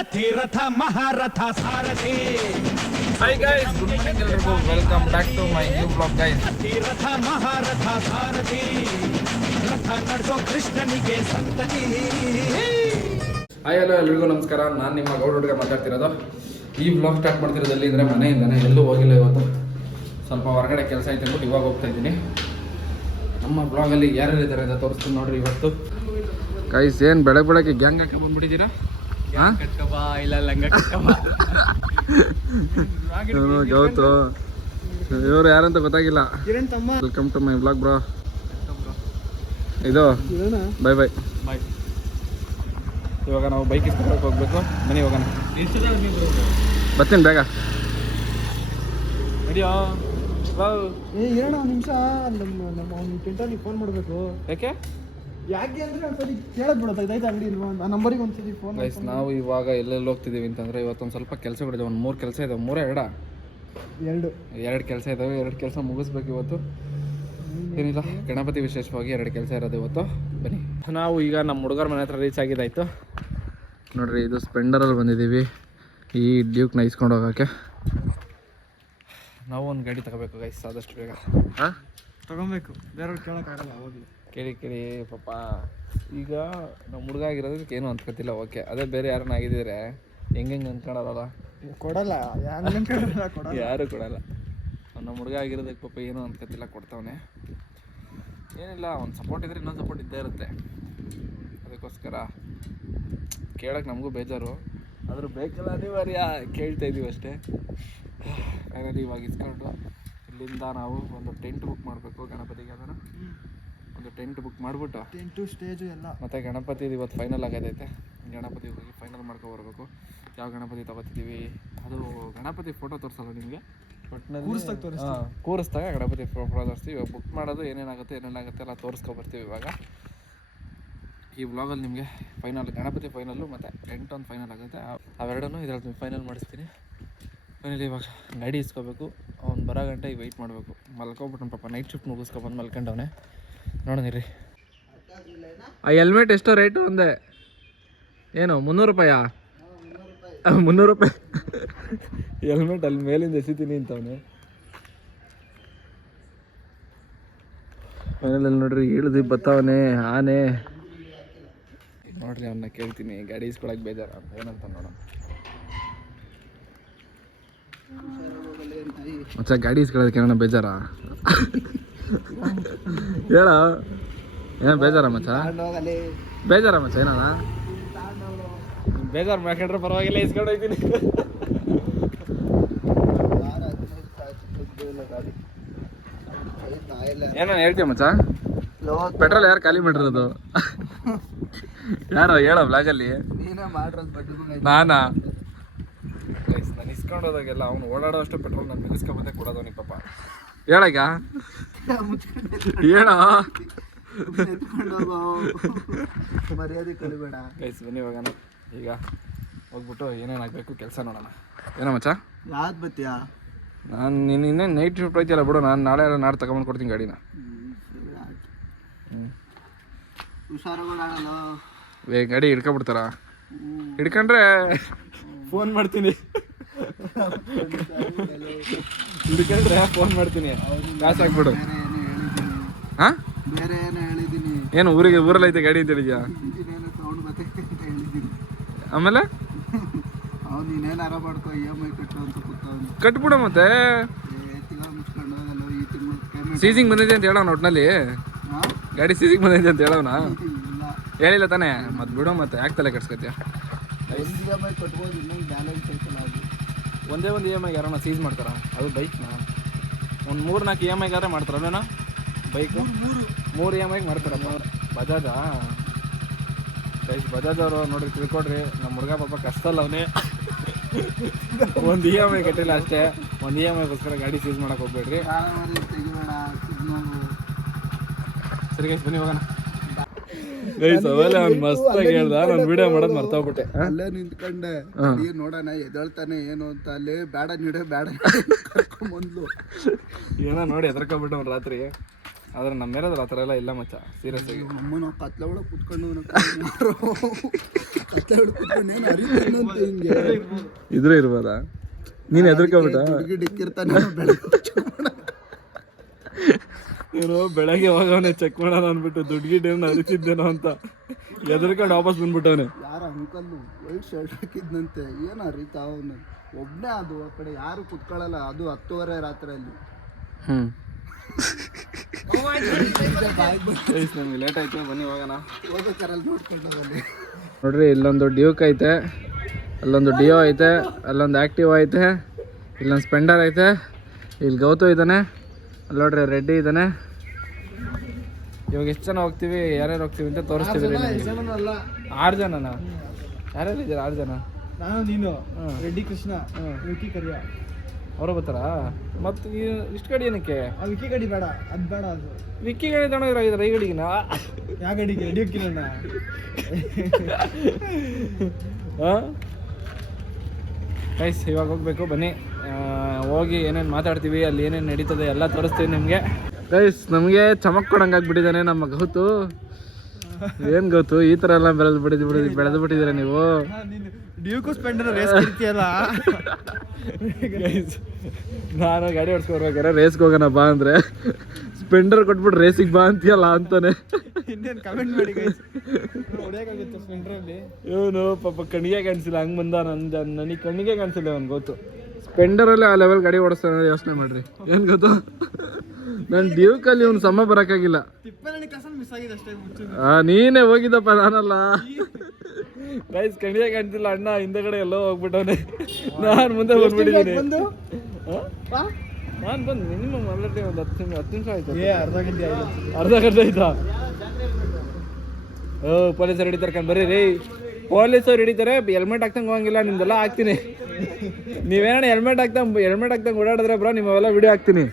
ಅತಿರಥ ಮಹಾರಥ Sarathi. Hi guys, good morning everyone. Welcome back to my new vlog guys. ಅತಿರಥ ಮಹಾರಥ ಸಾರಥಿ ರಥ ನಡೆಸೋ ಕೃಷ್ಣನಿಗೆ ಸಂತತಿ. Hi hello ಎಲ್ರಿಗೂ ನಮಸ್ಕಾರ. ನಾನು ನಿಮ್ಮ ಗೌಡ ಹುಡುಗ ಮಾತಾಡ್ತಿರೋದು. ಈ ವ್ಲಾಗ್ ಸ್ಟಾರ್ಟ್ ಮಾಡ್ತಿರೋದು ಎಲ್ಲಿ ಅಂದರೆ ಮನೆಯಿಂದನೇ. ಎಲ್ಲೂ ಹೋಗಿಲ್ಲ ಇವತ್ತು. ಸ್ವಲ್ಪ ಹೊರಗಡೆ ಕೆಲಸ ಐತೆ ಅಂದ್ಬಿಟ್ಟು ಇವಾಗ ಹೋಗ್ತಾ ಇದ್ದೀನಿ. ನಮ್ಮ ಬ್ಲಾಗಲ್ಲಿ ಯಾರ್ಯಾರು ಇದ್ದಾರೆ ಅಂತ ತೋರಿಸ್ತೀನಿ ನೋಡ್ರಿ ಇವತ್ತು. ಗೈಸ್ ಏನು ಬೆಳಗ್ಗೆ ಗ್ಯಾಂಗ್ ಹಾಕಿ ಬಂದ್ಬಿಟ್ಟಿದ್ದೀರಾ? ಹಾಂ ಇಲ್ಲ ಲಂಗ ಗೌತು ಇವರು ಯಾರಂತ ಗೊತ್ತಾಗಿಲ್ಲ. Welcome to my blog bro. ಇದು ಬೈ ಬೈ ಬಾಯ್. ಇವಾಗ ನಾವು ಬೈಕ್ ಇಸ್ಕೊಂಡಕ್ಕೆ ಹೋಗ್ಬೇಕು. ಬನ್ನಿ ಹೋಗೋಣ. ಬರ್ತೀನಿ ಬೇಗ. ನಡಿಯೋ ಎರಡು ನಿಮಿಷ ನಮ್ಮ ಅವ್ನು ಟೆಂಟಲ್ಲಿ ಫೋನ್ ಮಾಡಬೇಕು. ಯಾಕೆ ಅಂದರೆ ಒಂದ್ಸರಿ ಕೇಳೋದು ಬಿಡೋದು ಇದೈತೆ ಅಂಗಡಿ ಇಲ್ವಾ ಆ ನಂಬರಿಗೆ ಒಂದ್ಸರಿ ಫೋನ್. ಗೈಸ್ ನಾವು ಇವಾಗ ಎಲ್ಲೆಲ್ಲಿ ಹೋಗ್ತಿದ್ದೀವಿ ಅಂತಂದರೆ ಇವತ್ತೊಂದು ಸ್ವಲ್ಪ ಕೆಲಸಗಳಿದೆ. ಒಂದು 3 ಕೆಲಸ ಇದೆ. 3 ಎರಡು ಕೆಲಸ ಇದ್ದಾವೆ. 2 ಕೆಲಸ ಮುಗಿಸ್ಬೇಕು ಇವತ್ತು. ಏನಿಲ್ಲ, ಗಣಪತಿ ವಿಶೇಷವಾಗಿ 2 ಕೆಲಸ ಇರೋದು ಇವತ್ತು. ಬನ್ನಿ. ನಾವು ಈಗ ನಮ್ಮ ಹುಡುಗರ ಮನೆ ಹತ್ರ ರೀಚ್ ಆಗಿದ್ದಾಯಿತು. ನೋಡಿರಿ, ಇದು ಸ್ಪೆಂಡರಲ್ಲಿ ಬಂದಿದ್ದೀವಿ ಈ ಡ್ಯೂಕ್ನ ಇಸ್ಕೊಂಡು ಹೋಗೋಕ್ಕೆ. ನಾವು ಒಂದು ಗಾಡಿ ತಗೋಬೇಕು ಗೈಸ್ ಆದಷ್ಟು ಬೇಗ. ಹಾಂ ತಗೊಬೇಕು, ಬೇರೆಯವ್ರು ಕೇಳೋಕ್ಕಾಗಲ್ಲ. ಅವಾಗಲೇ ಕೇಳಿ ಪಾಪ. ಈಗ ನಮ್ಮ ಹುಡುಗ ಆಗಿರೋದಕ್ಕೆ ಏನು ಅಂದ್ಕೊತಿಲ್ಲ. ಓಕೆ, ಅದೇ ಬೇರೆ ಯಾರನ್ನ ಆಗಿದ್ದರೆ ಹೆಂಗೆ ಅಂದ್ಕೊಳಲ್ಲ. ಕೊಡಲ್ಲ, ಯಾರು ಕೊಡಲ್ಲ. ನಮ್ಮ ಹುಡುಗ ಆಗಿರೋದಕ್ಕೆ ಪಾಪ ಏನು ಅಂದ್ಕೊತಿಲ್ಲ, ಕೊಡ್ತಾವನೆ. ಏನಿಲ್ಲ, ಒಂದು ಸಪೋರ್ಟ್ ಇದ್ರೆ ಇನ್ನೊಂದು ಸಪೋರ್ಟ್ ಇದ್ದೇ ಇರುತ್ತೆ. ಅದಕ್ಕೋಸ್ಕರ ಕೇಳೋಕ್ಕೆ ನಮಗೂ ಬೇಜಾರು, ಆದರೂ ಬೇಕಲ್ಲ ಅನಿವಾರ್ಯ ಕೇಳ್ತಾ ಇದ್ದೀವಿ ಅಷ್ಟೇ. ಹಾಗಾಗಿ ಇವಾಗ ಇಸ್ಕೊಂಡು ಇಲ್ಲಿಂದ ನಾವು ಒಂದು ಟೆಂಟ್ ಬುಕ್ ಮಾಡಬೇಕು ಗಣಪತಿಗೆ. ಅದನ್ನು ಒಂದು ಟೆಂಟ್ ಬುಕ್ ಮಾಡಿಬಿಟ್ಟು ಟೆಂಟು ಸ್ಟೇಜು ಎಲ್ಲ ಮತ್ತು ಗಣಪತಿದು ಇವತ್ತು ಫೈನಲ್ ಆಗೈತೆ. ಗಣಪತಿ ಹೋಗಿ ಫೈನಲ್ ಮಾಡ್ಕೊಬರ್ಬೇಕು. ಯಾವ ಗಣಪತಿ ತೊಗೋತಿದ್ದೀವಿ ಅದು ಗಣಪತಿ ಫೋಟೋ ತೋರಿಸಲ್ಲ ನಿಮಗೆ, ಕೂರಿಸ್ದಾಗ ಗಣಪತಿ ಫೋಟೋ ತೋರಿಸ್ತೀವಿ. ಇವಾಗ ಬುಕ್ ಮಾಡೋದು ಏನೇನಾಗುತ್ತೆ ಎಲ್ಲ ತೋರಿಸ್ಕೊಬರ್ತೀವಿ ಇವಾಗ ಈ ವ್ಲಾಗಲ್ಲಿ. ನಿಮಗೆ ಫೈನಲ್ ಗಣಪತಿ ಫೈನಲ್ಲು ಮತ್ತು ಟೆಂಟ್ ಒಂದು ಫೈನಲ್ ಆಗುತ್ತೆ. ಅವೆರಡನ್ನೂ ಇದರಲ್ಲಿ ಫೈನಲ್ ಮಾಡಿಸ್ತೀನಿ. ಫೈನಲಿ ಇವಾಗ ಗಾಡಿ ಇಸ್ಕೋಬೇಕು. ಅವ್ನು ಬರೋ ಗಂಟೆ ಈಗ ವೆಯ್ಟ್ ಮಾಡಬೇಕು. ಮಲ್ಕೊಬಿಟ್ಟು ಪಾಪ ನೈಟ್ ಶಿಫ್ಟ್ ಮುಗಿಸ್ಕೊಬಂದು ಮಲ್ಕೊಂಡವನೆ. ನೋಡೋಣ. ಆ ಹೆಲ್ಮೆಟ್ ಎಷ್ಟೋ ರೇಟು ಒಂದೇ? ಏನು 300 ರೂಪಾಯಾ? 300 ರೂಪಾಯಿ ಹೆಲ್ಮೆಟ್ ಅಲ್ಲಿ ಮೇಲಿಂದ ಎಸಿತೀನಿ ಅಂತವನೆ. ಫೈನಲ್ ನೋಡ್ರಿ ಇಳಿದು ಬತ್ತವನೆ ಆನೆ. ನೋಡ್ರಿ ಅವನ್ನ ಕೇಳ್ತೀನಿ ಗಾಡಿ ಇಸ್ಕೊಳಕ್ಕೆ ಬೇಜಾರ ಅಂತ ಏನಂತ ನೋಡೋಣ. ಮಚ್ಚ ಗಾಡಿ ಇಸ್ಕೊಳ್ಳೋದಕ್ಕೆ ಏನೋ ಬೇಜಾರಾ? ಹೇಳ, ಏನೋ ಬೇಜಾರ ಮಚ್ಚ? ಬೇಜಾರ ಮಚ್ಚ ಏನಣ್ಣ? ಬೇಜಾರು ಮಾಡ್ಕೊಂಡ್ರೆ ಪರವಾಗಿಲ್ಲ, ಇಸ್ಕೊಂಡು ಹೋಗ್ತೀನಿ. ಏನೋ ಹೇಳ್ತೀಯ ಮಚ್ಚ? ಪೆಟ್ರೋಲ್ ಯಾರು ಖಾಲಿ ಮಾಡಿರೋದು? ಯಾರೋ ಹೇಳೋ ಬ್ಲಾಗಲ್ಲಿ. ನಾನಾ? ನಾನು ಇಸ್ಕೊಂಡು ಹೋದಾಗೆಲ್ಲ ಅವ್ನು ಓಡಾಡೋ ಅಷ್ಟು ಪೆಟ್ರೋಲ್ ನಾನು ಬಿಗಿಸ್ಕೊಂಬಂದೆ ಕೊಡೋದವನಿಗೆ ಪಾಪ. ಹೇಳೀಗ ಹೇಳ ಮರ್ಯಾದೆ ಕಲಿಬೇಡ ಗೈಸ್. ಬನ್ನಿ ಹೋಗೋಣ. ಈಗ ಹೋಗ್ಬಿಟ್ಟು ಏನೇನಾಗಬೇಕು ಕೆಲಸ ನೋಡೋಣ. ಏನೋ ಮಚ್ಚ? ಯಾವ್ದು ಬತ್ತೀಯಾ? ನಾನು ಇನ್ನೇನು ನೈಟ್ ಶಿಫ್ಟ್ ಐತಿಯಲ್ಲ ಬಿಡು, ನಾನು ನಾಳೆ ತಗೊಂಬಂದು ಕೊಡ್ತೀನಿ ಗಾಡಿನ. ಹುಷಾರಾಗಲ್ಲ. ಗಾಡಿ ಹಿಡ್ಕೊಬಿಡ್ತಾರ? ಹಿಡ್ಕೊಂಡ್ರೆ ಫೋನ್ ಮಾಡ್ತೀನಿ. ಹಿಡ್ಕೊಂಡ್ರೆ ಫೋನ್ ಮಾಡ್ತೀನಿ, ಕಾಸು ಹಾಕ್ಬಿಡು. ಹಾಂ, ಬೇರೆ ಏನೋ ಹೇಳಿದ್ದೀನಿ. ಏನು ಊರಲ್ಲಿ ಐತೆ ಗಾಡಿ ಅಂತ ಹೇಳಿದ್ಯಾ? ಸೌಂಡ್ ಬರ್ತೈತೆ ಅಂತ ಹೇಳಿದ್ದೀನಿ. ಆಮೇಲೆ ಅವ್ನು ನೀನೇನಾರ ಮಾಡ್ಕೊ, EMI ಕಟ್ಟು ಅಂತ ಕೂತವ್ನು. ಕಟ್ಬಿಡ. ಮತ್ತೆ ತಿಂಗಳು ಮುಚ್ಕೊಂಡು ಹೋಗಲ್ಲ, ಈ ತಿಂಗಳು ಪೇಮೆಂಟ್. ಸೀಸಿಂಗ್ ಬಂದಿದೆ ಅಂತ ಹೇಳೋಣ ಒಟ್ಟಿನಲ್ಲಿ. ಗಾಡಿ ಸೀಸಿಂಗ್ ಬಂದಿದೆ ಅಂತ ಹೇಳೋಣ. ಹೇಳಿಲ್ಲ ತಾನೇ? ಮತ್ತೆ ಬಿಡೋ, ಮತ್ತೆ ಯಾಕೆ ತಲೆ ಕೆಡ್ಸ್ಕೊತೀಯ? EMI ಕಟ್ಬೋದು, ಇನ್ನೊಂದು ಬ್ಯಾಲೆನ್ಸ್ ಐತಲ್ಲ ಅದು. ಒಂದೇ ಒಂದು EMI ಯಾರನ್ನ ಸೀಸ್ ಮಾಡ್ತಾರ? ಅದು ಬೈಕ್ನ ಒಂದು 3-4 EMI ಗಾರೆ ಮಾಡ್ತಾರಲ್ವೇನೋ ಬೈಕು? 3 EMI ಮಾಡ್ತಾರ. ಬಜಾಜಾ? ಬಜಾಜ್ ಅವರು ನೋಡ್ರಿ, ತಿಳ್ಕೊಡ್ರಿ. ನಮ್ಮ ಹುಡುಗ ಪಾಪ ಕಷ್ಟ ಅಲ್ಲ, ಅವನೇ ಒಂದು EMI ಕಟ್ಟಿಲ್ಲ ಅಷ್ಟೇ. ಒಂದು EMIಗೋಸ್ಕರ ಗಾಡಿ ಸೀಸ್ ಮಾಡಕ್ಕೆ ಹೋಗ್ಬೇಡ್ರಿ. ಸರಿ ಗೈಸ್, ಬನ್ನಿ ಹೋಗೋಣ. ಗೈಸ್ ಅವೆಲ್ಲ ಮಸ್ತಾಗಿ ಹೇಳ್ದ, ನಾನು ವಿಡಿಯೋ ಮಾಡೋದು ಮರ್ತೋಗ್ಬಿಟ್ಟೆ. ಅಲ್ಲೇ ನಿಂತ್ಕೊಂಡೆ ನೋಡೋಣ ಎದ್ದೇಳ್ತಾನೆ ಏನು ಅಂತ. ಅಲ್ಲಿ ಬೇಡ ನೀಡೆ ಬೇಡ ಕರ್ಕೊಂಬಂದ್ಲು. ಏನೋ ನೋಡಿ ಹೆದರ್ಕೊಂಡ್ಬಿಟ್ಟು ರಾತ್ರಿ ಆದ್ರೆ ನಮ್ಮ ಮೇಲದ್ರ ಆ ಥರ ಎಲ್ಲ ಇಲ್ಲ ಮಚ್ಚ, ಸೀರಿಯಸ್ ಆಗಿ. ಅಮ್ಮನ ಕತ್ಲೆ ಒಳಗೆ ಕುತ್ಕೊಂಡು ಕತ್ಲೆ ಒಳಗೆ ಕುತ್ಕೊಂಡು ಏನು ಅರಿತಂತೆ ಹಿಂಗೆ ಇದ್ರೆ ಇರ್ಬೋದಾ? ನೀನು ಹೆದರ್ಕೊಬಿಟ್ಟ? ಡಿಕ್ಕಿರ್ತಾನೆ ಇವರು ಬೆಳಗ್ಗೆ ಹೋಗವನೆ ಚೆಕ್ ಮಾಡೋಣ ಅಂದ್ಬಿಟ್ಟು ದುಡ್ಡು ಗಿಡ್ಡೇನು ಅರಿತಿದ್ದೇನೋ ಅಂತ ಎದ್ರಕೊಂಡು ವಾಪಸ್ ಬಂದ್ಬಿಟ್ಟವನೆ. ಯಾರ ಅಂಕಲ್ಲು ವೈಟ್ ಶರ್ಟ್ ಹಾಕಿದ್ನಂತೆ, ಏನು ಅರಿತ ಅವನು ಒಬ್ಬನೇ. ಅದು ಆ ಕಡೆ ಯಾರು ಕುತ್ಕೊಳ್ಳಲ್ಲ, ಅದು 10:30 ರಾತ್ರಿಯಲ್ಲಿ. ನಮ್ಗೆ ಲೇಟ್ ಆಯ್ತು, ಬನ್ನಿ ಹೋಗೋಣ. ಹೋಗೋಕಾರಲ್ಲಿ ನೋಡ್ಕೊಂಡು ಹೋಗಲಿ. ನೋಡ್ರಿ, ಇಲ್ಲೊಂದು ಡ್ಯೂಕ್ ಐತೆ, ಅಲ್ಲೊಂದು ಡಿಯೋ ಐತೆ, ಅಲ್ಲೊಂದು ಆ್ಯಕ್ಟಿವ್ ಐತೆ, ಇಲ್ಲೊಂದು ಸ್ಪೆಂಡರ್ ಐತೆ, ಇಲ್ಲಿ ಗೌತು ಇದ್ದಾನೆ, ಅಲ್ಲಿ ನೋಡ್ರಿ ರೆಡ್ಡಿ ಇದ್ದಾನೆ. ಇವಾಗ ಎಷ್ಟು ಜನ ಹೋಗ್ತೀವಿ, ಯಾರ್ಯಾರು ಹೋಗ್ತೀವಿ ಅಂತ ತೋರಿಸ್ತೀವಿ. 6 ಜನನಾ? ಯಾರ್ಯಾರು ಇದ್ದೀರಾ? 6 ಜನ. ನಾನು, ನೀನು, ರೆಡ್ಡಿ, ಕೃಷ್ಣ, ವಿಕಿ ಕರಿಯ. ಅವರು ಬರ್ತಾರಾ? ಮತ್ತು ಇಷ್ಟು ಗಾಡಿ ಏನಕ್ಕೆ? ವಿಕಿ ಗಾಡಿ ಬೇಡ, ಅದು ಬೇಡ. ಅದು ವಿಕ್ಕಿ ಗಾಡಿ ತಗೊಂಡಿದ್ರೆ ಈ ಗಾಡಿಗಿನ ಯಾವ ಗಾಡಿಗೆ? ರೆಡಿ ಹೋಗ್ತೀನಣ್ಣ. ಗೈಸ್ ಇವಾಗ ಹೋಗ್ಬೇಕು, ಬನ್ನಿ. ಹೋಗಿ ಏನೇನು ಮಾತಾಡ್ತೀವಿ, ಅಲ್ಲಿ ಏನೇನು ನಡೀತದೆ ಎಲ್ಲ ತೋರಿಸ್ತೀವಿ ನಿಮಗೆ. ಗೈಸ್ ನಮಗೆ ಚಮಕ್ ಕೊಡಂಗಾಗ್ಬಿಟ್ಟಿದ್ದಾನೆ ನಮ್ಮ ಗೌತು. ಏನು ಗೌತು ಈ ಥರ ಎಲ್ಲ ಬೆಳೆದು ಬಿಟ್ಟಿದ್ದೀರಾ ನೀವು? ಡ್ಯೂಕು ಸ್ಪೆಂಡರ್ ರೇಸ್ ಇರ್ತೀಯಲ್ಲ. ನಾನು ಗಾಡಿ ಓಡಿಸ್ಕೊಡ್ಬೇಕಾರೆ ರೇಸ್ಗೆ ಹೋಗೋಣ ಬಾ ಅಂದರೆ ಸ್ಪೆಂಡರ್ ಕೊಟ್ಬಿಟ್ಟು ರೇಸಿಗೆ ಬಾ ಅಂತೀಯಲ್ಲ ಅಂತಾನೆ. ಇನ್ನೇನು ಕಮೆಂಟ್ ಮಾಡಿ ಹೊಡೆಯೋಕ್ಕಾಗುತ್ತೆ ಸ್ಪೆಂಡರಲ್ಲಿ. ಇವನು ಪಾಪ ಕಣ್ಣಿಗೆ ಕಾಣಿಸಿಲ್ಲ, ಹಂಗೆ ಬಂದ ನನಗೆ ಕಣ್ಣಿಗೆ ಕಾಣಿಸಿಲ್ಲ ಅವ್ನು ಗೊತ್ತು. ಸ್ಪೆಂಡರಲ್ಲಿ ಆ ಲೆವೆಲ್ ಗಾಡಿ ಓಡಿಸ್ತಾನೆ, ಯೋಚನೆ ಮಾಡ್ರಿ. ಏನು ಗೊತ್ತು, ನನ್ನ ಡ್ಯೂಕಲ್ಲಿ ಇವ್ನು ಸಮ ಬರೋಕ್ಕಾಗಿಲ್ಲ. ಮಿಸ್ ಆಗಿದೆ ಅಷ್ಟೇ. ನೀನೇ ಹೋಗಿದ್ದಪ್ಪ, ನಾನಲ್ಲ. ಗೈಸ್ ಕಣ್ಣಿಗೆ ಕಾಣ್ತಿಲ್ಲ ಅಣ್ಣ, ಹಿಂದಗಡೆ ಎಲ್ಲೋ ಹೋಗ್ಬಿಟ್ಟವನೆ. ನಾನು ಮುಂದೆ ಬಂದ್ಬಿಟ್ಟಿದ್ದೀನಿ. ನಾನು ಬಂದು ಮಿನಿಮಮ್ ಆಲ್ರೆಡಿ ಒಂದು 10 ನಿಮಿಷ ಆಯ್ತು. ಅರ್ಧ ಗಂಟೆ ಆಯ್ತಾ? ಪೊಲೀಸರು ಹಿಡಿತಾರೆ ಕಣ್, ಬರ್ರಿ ರೀ. ಪೊಲೀಸರು ಹಿಡಿತಾರೆ, ಹೆಲ್ಮೆಟ್ ಹಾಕ್ತಂಗೆ ಹೋಗಂಗಿಲ್ಲ, ನಿಮ್ದೆಲ್ಲ ಹಾಕ್ತೀನಿ. ನೀವೇನ ಹೆಲ್ಮೆಟ್ ಹಾಕ್ತಂಗೆ ಓಡಾಡಿದ್ರೆ ಬ್ರೋ ನಿಮ್ಮೆಲ್ಲ ವಿಡಿಯೋ ಹಾಕ್ತೀನಿ.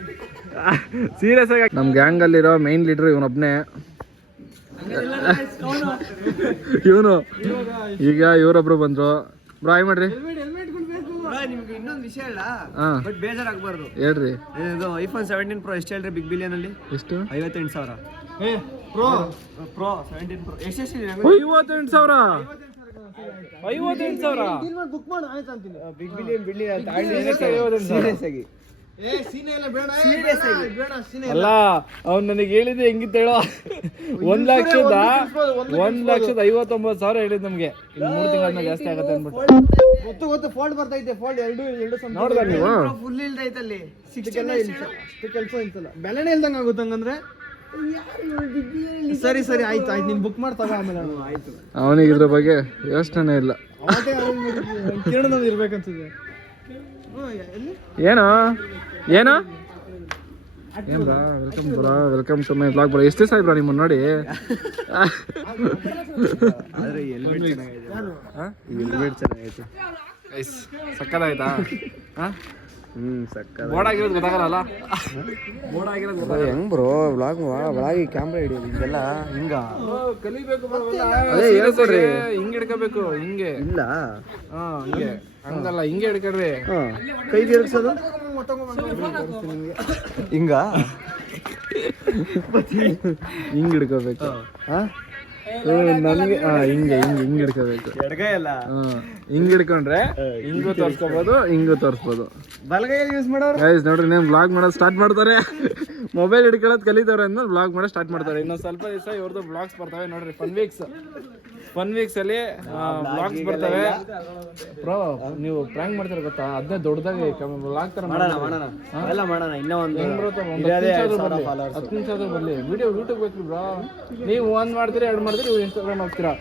ಸೀರಿಯಸ್ ಆಗಿ ನಮ್ಮ ಗ್ಯಾಂಗಲ್ಲಿರೋ ಮೈನ್ ಲೀಡ್ರು ಇವನೊಬ್ಬನೇ. ಇವನು ಈಗ ಇವರೊಬ್ರು ಬಂದ್ರು. ಬ್ರೋ ಆಯ್ ಮಾಡ್ರಿ. ನಿಮ್ಗೆ ಇನ್ನೊಂದು ವಿಷಯ ಇಲ್ಲ, ಹಾಂ ಬಟ್ ಬೇಜಾರಾಗಬಾರ್ದು. ಹೇಳ್ರಿ. ಇದು ಐಫೋನ್ 17 Pro ಎಷ್ಟು ಹೇಳ್ರಿ? ಬಿಗ್ ಬಿಲಿಯನ್ ಅಲ್ಲಿ ಎಷ್ಟು? 58,000. Pro 17 Pro ಎಷ್ಟು? 58,000. 58,000 ಬುಕ್ ಮಾಡು ಆಯ್ತು ಅಂತೀನಿ. ಬಿಗ್ ಬಿಲಿಯನ್ ಸೀರಿಯಸ್ ಆಗಿ ಅಲ್ಲ, ಅವ್ನು ನನಗೆ ಹೇಳಿದ್ದು ಹೆಂಗಿತ್ತು ಹೇಳೋ? 1,59,000 ಹೇಳಿದ್ ನಮ್ಗೆ. ಇನ್ನು 3 ತಿಂಗಳ ಜಾಸ್ತಿ ಆಗತ್ತೆ ಅನ್ಬಿಟ್ಟು. ಗೊತ್ತು ಫೋಲ್ಡ್ ಬರ್ತೈತೆ. ಫೋಲ್ಡ್ ಎರಡು ನೋಡ್ದ ನೀವು? ಫುಲ್ ಇಲ್ದೈತೆ ಅಲ್ಲಿ. ಕೆಲಸ ಇಲ್ತಲ್ಲ, ಬೆಲೆನೇ ಇಲ್ದಂಗೆ ಆಗುತ್ತೆ ಹಂಗಂದ್ರೆ. ಸರಿ ಆಯ್ತು ನೀನ್ ಬುಕ್ ಮಾಡಿ ತಗೋ ಆಮೇಲೆ. ಆಯ್ತು, ಅವನಿಗೆ ಇದ್ರ ಬಗ್ಗೆ ಯೋಚನೆ ಇಲ್ಲ. ಕಿರಣದಲ್ಲಿ ಇರ್ಬೇಕಂತಿದೆ. ಏನು ಏನು ಏನ್ ಬ್ರಾ? ವೆಲ್ಕಮ್ ಟು ಮೈ ಬ್ಲಾಗ್ ಬ್ರಾ. ಎಷ್ಟು ದಿವಸ ಆಯ್ತು ಬ್ರಾ ನಿಮ್ಮನ್ನ ನೋಡಿ? ಸಕ್ಕದಾಯ್ತಾ? ಬೋರ್ಡ್ ಆಗಿರೋದು ಗೊತ್ತಾಗಲ್ಲ. ಬೋರ್ಡ್ ಆಗಿರೋದು ಗೊತ್ತಾಗಲ್ಲ. ಹೆಂಗ್ ಬ್ರೋ ವ್ಲಾಗ್ ಕ್ಯಾಮ್ರಾ ಹಿಡಿಯೋದು ಹಿಂಗೆಲ್ಲ? ಕಲಿಬೇಕು. ಹಿಂಗೆ ಹಿಡ್ಕೋಬೇಕು, ಹಿಂಗೆ ಇಲ್ಲ. ಹಿಂಗೆ ಹಂಗಲ್ಲ, ಹಿಂಗೆ ಹಿಡ್ಕೊಳ್ರಿ. ಕೈಗೆ ಇರಿಸೋದು ಹಿಂಗ ಹಿಂಗೆ ಹಿಡ್ಕೋಬೇಕು. ನಮಗೆ ಹಿಂಗೆ ಹಿಡ್ಕೋಬೇಕು. ಎಡಗೈ ಅಲ್ಲ, ಹಿಂಗೆ ಹಿಡ್ಕೊಂಡ್ರೆ ಹಿಂಗೂ ತೋರಿಸ್ಕೋಬೋದು, ಹಿಂಗೂ ತೋರಿಸ್ಬೋದು. ಬಲಗೈಯಲ್ಲಿ ಯೂಸ್ ಮಾಡೋರು. ಗೈಸ್ ನೋಡ್ರಿ, ನೇಮ್ ಬ್ಲಾಗ್ ಮಾಡೋದು ಸ್ಟಾರ್ಟ್ ಮಾಡ್ತಾರೆ. ಮೊಬೈಲ್ ಹಿಡ್ಕೊಳ್ಳೋದು ಕಲಿತವ್ರೆ ಅಂದ್ಮೇಲೆ ಬ್ಲಾಗ್ ಮಾಡೋದು ಸ್ಟಾರ್ಟ್ ಮಾಡ್ತಾರೆ. ಇನ್ನೊಂದು ಸ್ವಲ್ಪ ದಿವಸ ಇವ್ರದ್ದು ಬ್ಲಾಗ್ಸ್ ಬರ್ತವೆ ನೋಡ್ರಿ. ಫನ್ ವೀಕ್ಸ್ ಅಲ್ಲಿ ಬ್ಲಾಗ್ಸ್ ಬರ್ತವೆ. ಬ್ರೋ ನೀವು ಪ್ರ್ಯಾಂಕ್ ಮಾಡ್ತಾರೆ ಗೊತ್ತಾ? ಅದನ್ನೇ ದೊಡ್ಡದಾಗಿ ಬ್ಲಾಗ್ ತರ ಮಾಡೋಣ. ಇನ್ನೂ ಒಂದು 10 ನಿಮಿಷ ಆದ್ರೂ ಬರಲಿ. ವಿಡಿಯೋ ಯೂಟ್ಯೂಬ್ ಬೇಕು ಬ್ರಾ. ನೀವು 1 ಮಾಡ್ತೀರಿ, 2 ಮಾಡ್ತೀರಿ, ನೀವು ಇನ್ಸ್ಟಾಗ್ರಾಮ್ ಹಾಕ್ತೀರಾ.